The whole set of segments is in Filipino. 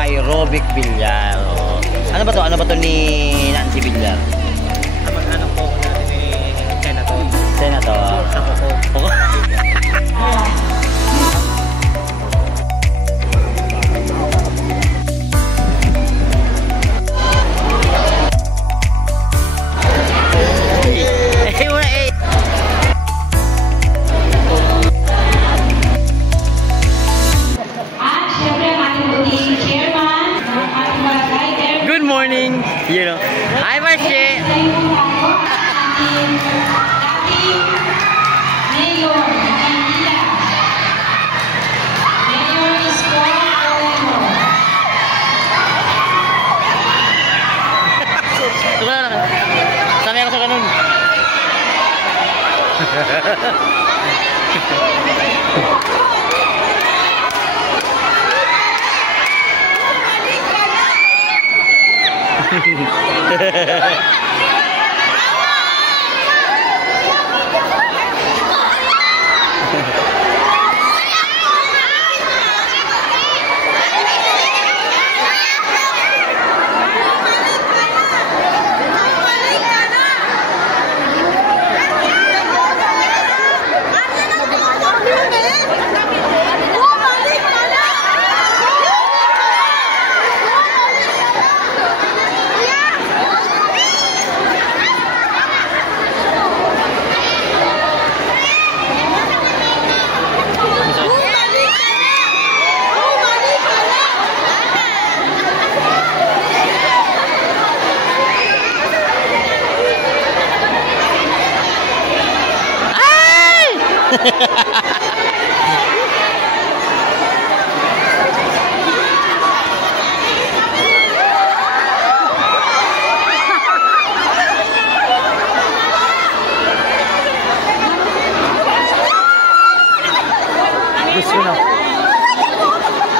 Aerobic Villar. Oh. Ano ba to? Ano ba to ni Nancy Villar? Kapag po natin ni Senator. Senator. Sa kuko. Good morning. You know. Hi, Marche. Sanay ako sa ganun. Gusto na.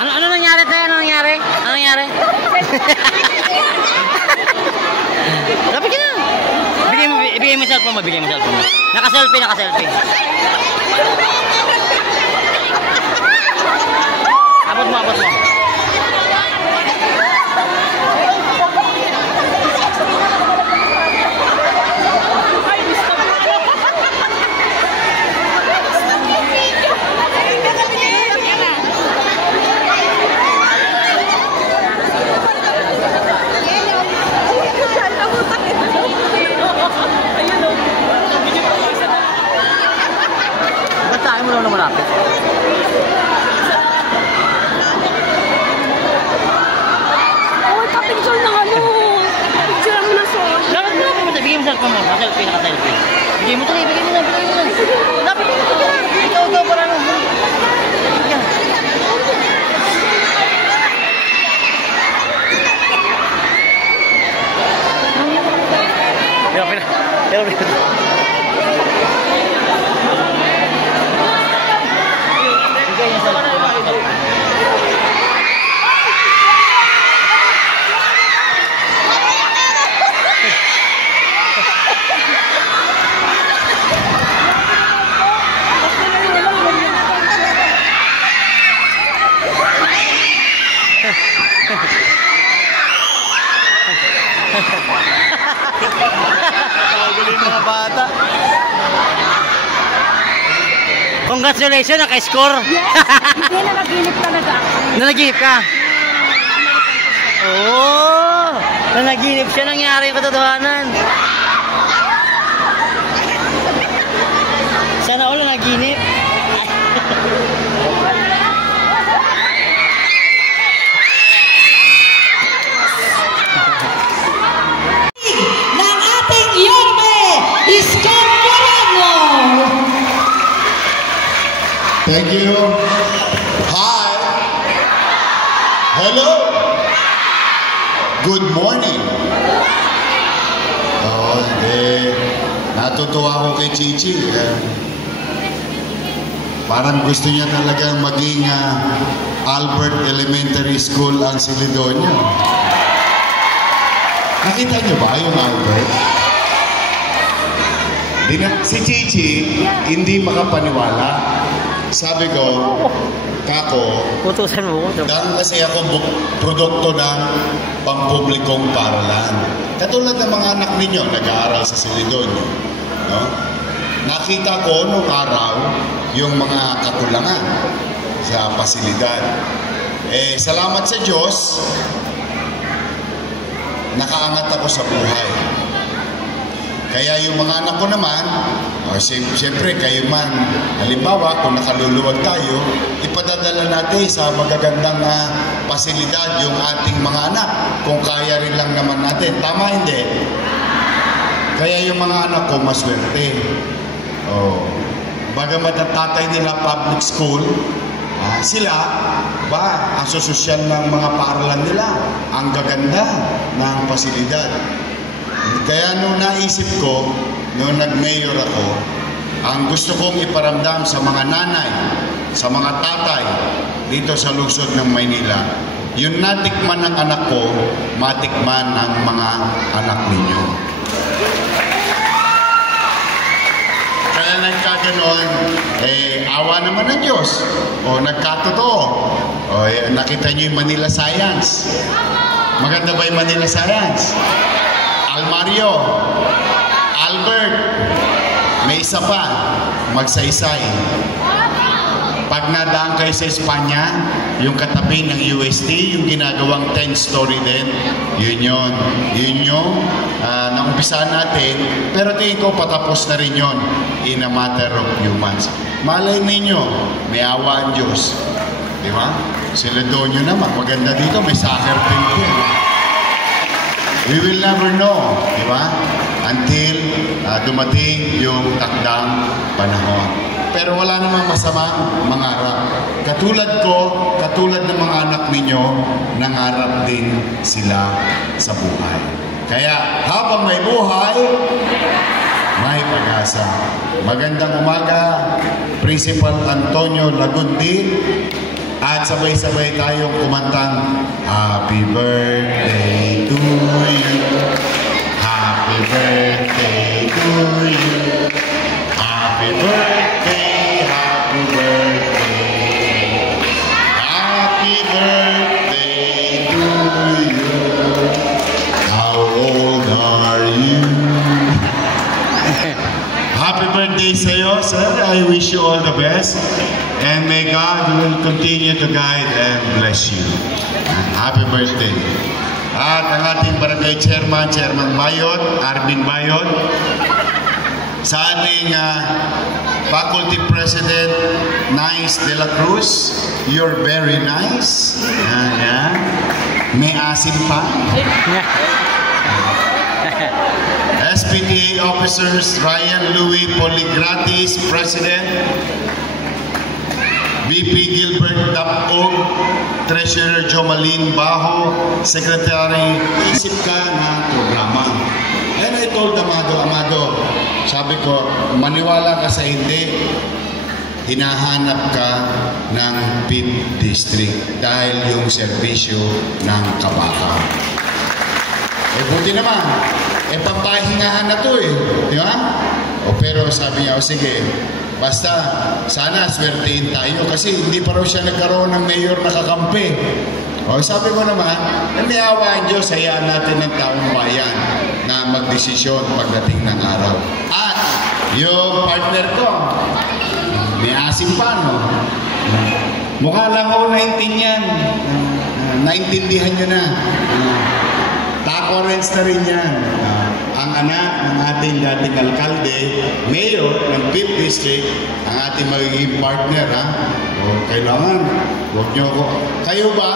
Ano nangyari tayo? Ano nangyari? Dapat ka na. Bigay mo cellphone mo. Naka-selfie. Abot mo. Ba't tayo mo lang malapit? Picture ng ano. Picture mo na so. Dapat mo na bigay mo cellphone mo. Naka-selfie. Bigay mo na. Dapat mo na. Ikaw para ano. Galing mga bata. Congratulations, naka-score. Yes! Hindi, nanaginip talaga ako. Nanaginip ka? Oo! Nanaginip siya, nangyari yung katotohanan. Sana all nanaginip. Ng ating Yorme Iscomorano. Thank you. Hi. Hello. Good morning. Natutuwa ako kay Chichi. Parang gusto niya talagang maging Albert Elementary School ang Celedonio. Nakita niyo ba yung Albert? Si Chichi hindi makapaniwala sabi ko, kako, Utusan mo ko. dahil kasi ako produkto ng pampublikong paaralan. Katulad ng mga anak ninyo, nag-aaral sa Celedonio. No? Nakita ko nung araw yung mga kakulangan sa pasilidad. Salamat sa Diyos, nakaangat ako sa buhay. Kaya yung mga anak ko naman, siyempre kayo man, halimbawa kung nakaluluwag tayo, ipadadala natin sa magagandang pasilidad yung ating mga anak. Kung kaya rin lang naman natin. Tama hindi? Kaya yung mga anak ko maswerte. Bagamat ang tatay nila public school, sila, ang sosyal ng mga paaralan nila, ang gaganda ng pasilidad. Kaya nung naisip ko, nung nag-mayor ako, ang gusto kong iparamdam sa mga nanay, sa mga tatay, dito sa lungsod ng Maynila, yung natikman ng anak ko, matikman ng mga anak ninyo. Kaya nagkaganon, awa naman ng Diyos. Nagkatotoo. Nakita niyo yung Manila Science. Maganda ba yung Manila Science? Almario, Albert, may isa pa, magsaysay. Pag nadaan kayo sa Espanya, yung katabi ng UST, yung ginagawang 10-story din, yun yung naumpisahan natin, pero tingin ko patapos na rin yun in a matter of few months. Malay ninyo, may awa ang Diyos. Di ba? Celedonio naman, maganda dito, may soccer field din. We will never know, di ba? Until dumating yung takdang panahon. Pero wala namang masamang mangarap. Katulad ko, katulad ng mga anak ninyo, nangarap din sila sa buhay. Kaya habang may buhay, may pag-asa. Magandang umaga, Principal Antonio Lagundi. At sabay-sabay tayong kumantang Happy Birthday to you. Happy Birthday to you. Happy Birthday, happy birthday. Happy birthday to you. How old are you? Happy birthday sa iyo, sir. I wish you all the best. And may God will continue to guide and bless you. Happy birthday. At ang ating barangay chairman, Chairman Bayot, Arvin Bayot. Sa ating faculty president, Nice de la Cruz. You're very nice. May asin pa. SPTA officers, Ryan Louis Poligratis, President. VP Gilbert Dapog, Treasurer Jomalyn Baho, Secretary, isip ka ng programa. And I told Amado, sabi ko, maniwala ka sa hindi, hinahanap ka ng PIP District dahil yung serbisyo ng Kabaka. Buti naman, pampahingahan na to di ba? Pero sabi niya, sige, basta, sana swertein tayo kasi hindi pa raw siya nagkaroon ng mayor na kakampi. Sabi ko naman, may awa ang Diyos, hayaan natin ng taong bayan na magdesisyon pagdating ng araw. At yung partner ko, may asim pa, no? Mukha lang ako 19 yan. Naintindihan nyo na. Taco-rents na rin yan. Ang anak ng ating dating alkalde, mayor ng 5th District, ang ating magiging partner, kailangan, huwag nyo ako. Kayo ba?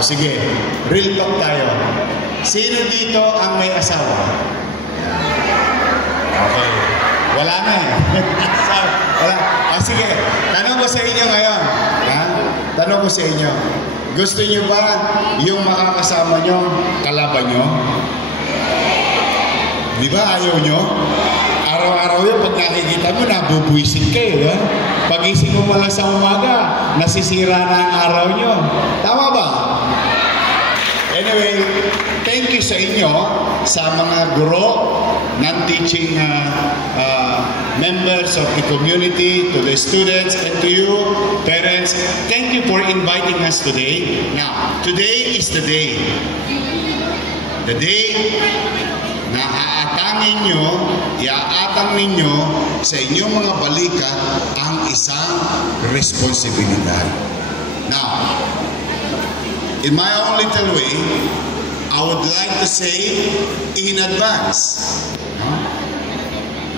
Sige, real talk tayo. Sino dito ang may asawa? Okay. Wala na Wala. Sige, tanong ko sa inyo ngayon. Tanong ko sa inyo. Gusto nyo ba yung makakasama nyo, kalaban nyo? Di ba ayaw nyo? Araw-araw yun, pag nakikita mo, nabubwisit kayo. Pag-ising mo malang sa umaga, nasisira na ang araw nyo. Tama ba? anyway, thank you sa inyo, sa mga guro, non-teaching members of the community, to the students, and to you, parents. Thank you for inviting us today. Now, today is the day. The day na iaatang ninyo sa inyong mga balikat ang isang responsibilidad. Now, in my own little way, I would like to say in advance,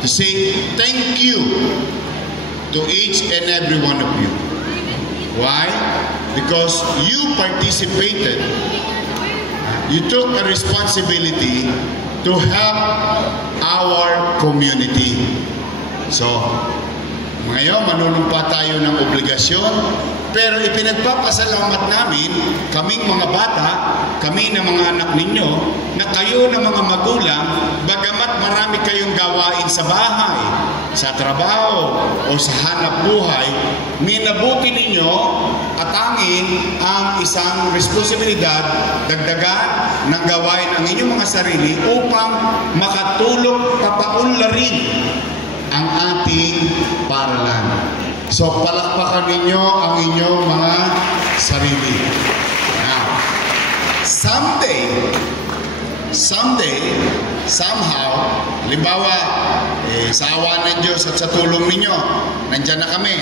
to say thank you to each and every one of you. Why? Because you participated. You took a responsibility to help our community. So, ngayon, manunumpa tayo ng obligasyon, pero ipinagpapasalamat namin, kaming mga bata, kami na mga anak ninyo, na kayo na mga magulang, bagamat marami kayong gawain sa bahay, sa trabaho, o sa hanap buhay, minabuti ninyo at angin ang isang responsibilidad, dagdagan ng gawain ang inyong mga sarili upang makatulong papaunlarin ang ating paralan. So, palakpakan ninyo ang inyong mga sarili. Now, somehow, halimbawa, sa awa ng Diyos at sa tulong ninyo, nandyan na kami.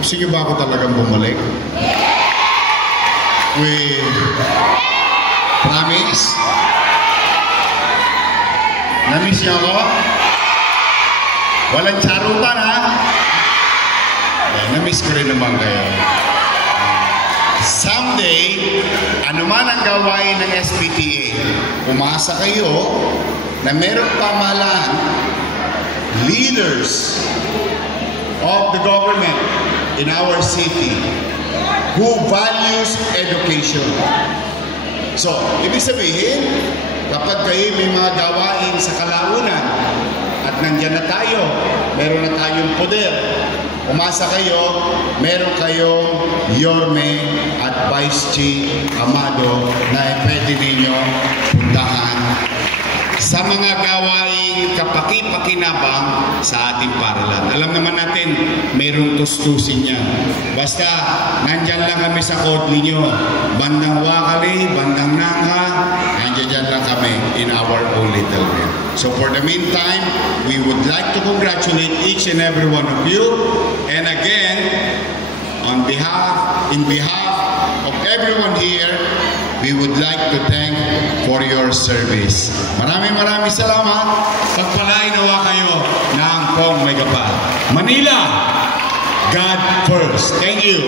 Gusto nyo ba ako talagang bumalik? Promise? Namiss nyo ako? Walang charutan, ha? Namiss ko rin naman kayo. Someday, anuman ang gawain ng SPTA, umasa kayo na merong pamahalaan, leaders of the government in our city who values education. So, ibig sabihin, kapag kayo may mga gawain sa kalaunan at nandyan na tayo, meron na tayong poder, umasa kayo, meron kayong Yorme at Vice Chief Amado na pwede ninyo puntahan sa mga gawaing kapaki-pakinabang sa ating paralan. Alam naman natin, mayroong tustusin niya. Basta, nandyan lang kami sa court ninyo. Bandang Wakali, bandang Nangha, nandyan lang kami in our own little way. So for the meantime, we would like to congratulate each and every one of you. And again, in behalf of everyone here, we would like to thank for your service. Maraming salamat. Pagpalain nawa kayo ng Pong Megapal. Manila, God first. Thank you.